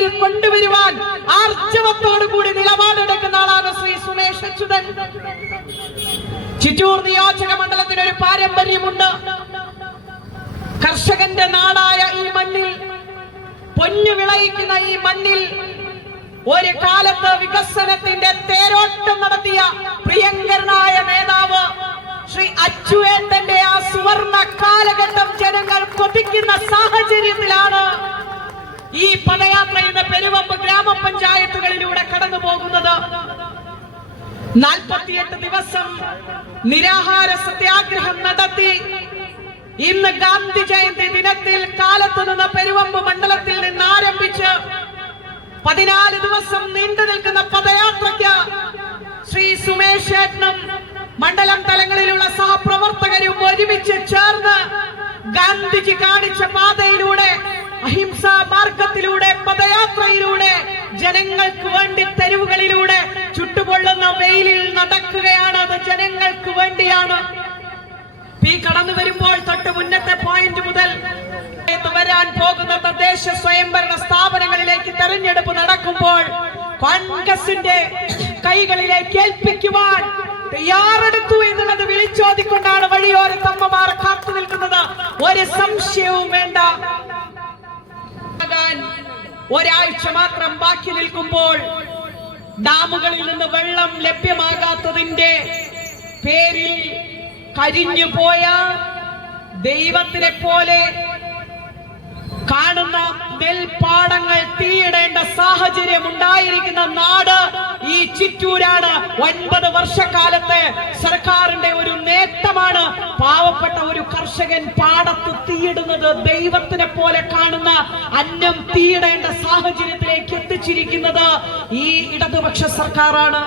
വഴിയിൽ കൊണ്ടുവരുവാൻ ആർജവത്തോടുകൂടി നിലപാടെടുക്കുന്ന ആളാണ് ശ്രീ സുമേഷ് അച്യുതൻ. ചിറ്റൂർ നിയോജക മണ്ഡലത്തിന് ഒരു പാരമ്പര്യമുണ്ട്. കർഷകന്റെ നാടായ ഈ മണ്ണിൽ, പൊന്നു വിളയിക്കുന്ന ഈ മണ്ണിൽ ഒരു കാലത്ത് വികസനത്തിന്റെ തേരോട്ടം നടത്തിയ പ്രിയങ്കരനായ നേതാവ് ശ്രീ അച്ചുവേട്ടന്റെ ആ സുവർണ കാലഘട്ടം ജനങ്ങൾ കൊതിക്കുന്ന സാഹചര്യത്തിലാണ് ഈ പദയാത്ര ഇന്ന് പെരുവമ്പ് ഗ്രാമപഞ്ചായത്തുകളിലൂടെ കടന്നു പോകുന്നത്. 48 ദിവസം നിരാഹാര സത്യാഗ്രഹം നടത്തി ഇന്ന് ഗാന്ധി ജയന്തി ദിനത്തിൽ കാലത്ത് നിന്ന് പെരുവമ്പ് മണ്ഡലത്തിൽ നിന്ന് ആരംഭിച്ച് 14 ദിവസം നീണ്ടു നിൽക്കുന്ന പദയാത്രയ്ക്ക് ശ്രീ സുമേഷ് ഏട്ടനും മണ്ഡലം തലങ്ങളിലുള്ള സഹപ്രവർത്തകരും ഒരുമിച്ച് ചേർന്ന് ഗാന്ധിജി കാണിച്ച പാതയിലൂടെ, അഹിംസാ മാർഗത്തിലൂടെ, പദയാത്രയിലൂടെ ജനങ്ങൾക്ക് വേണ്ടി തെരുവുകളിലൂടെ ചുട്ടുപൊള്ളുന്ന വെയിലിൽ നടക്കുകയാണ്. അത് ജനങ്ങൾക്ക് വേണ്ടിയാണ്. ഈ കടന്നു വരുമ്പോൾ തൊട്ട് മുന്നത്തെ പോയിന്റ് മുതൽ വരാൻ പോകുന്ന തദ്ദേശ സ്വയംഭരണ സ്ഥാപനങ്ങളിലേക്ക് തെരഞ്ഞെടുപ്പ് നടക്കുമ്പോൾ കോൺഗ്രസിന്റെ കൈകളിലേക്ക് ഏൽപ്പിക്കുവാൻ തയ്യാറെടുത്തു എന്നുള്ളത് വിളിച്ചോതിക്കൊണ്ടാണ് വഴിയോരത്തമ്മമാർ കാത്തു നിൽക്കുന്നത്. ഒരു സംശയവും വേണ്ട. ഒരാഴ്ച മാത്രം ബാക്കി നിൽക്കുമ്പോൾ ഡാമുകളിൽ നിന്ന് വെള്ളം ലഭ്യമാകാത്തതിന്റെ പേരിൽ കരിഞ്ഞു പോയ ദൈവത്തിനെ പോലെ കാണുന്ന നെൽപ്പാടങ്ങൾ തീയിടേണ്ട സാഹചര്യം ഉണ്ടായിരിക്കുന്ന നാട് ഈ ചിറ്റൂരാണ്. 9 വർഷക്കാലത്തെ സർക്കാരിന്റെ ഒരു നേട്ടമാണ്. പാവപ്പെട്ട ഒരു കർഷകൻ പാടത്ത് തീയിടുന്നത് ദൈവത്തിനെ പോലെ കാണുന്ന, അന്നം തീയിടേണ്ട സാഹചര്യത്തിലേക്ക് എത്തിച്ചിരിക്കുന്നത് ഈ ഇടതുപക്ഷ സർക്കാരാണ്.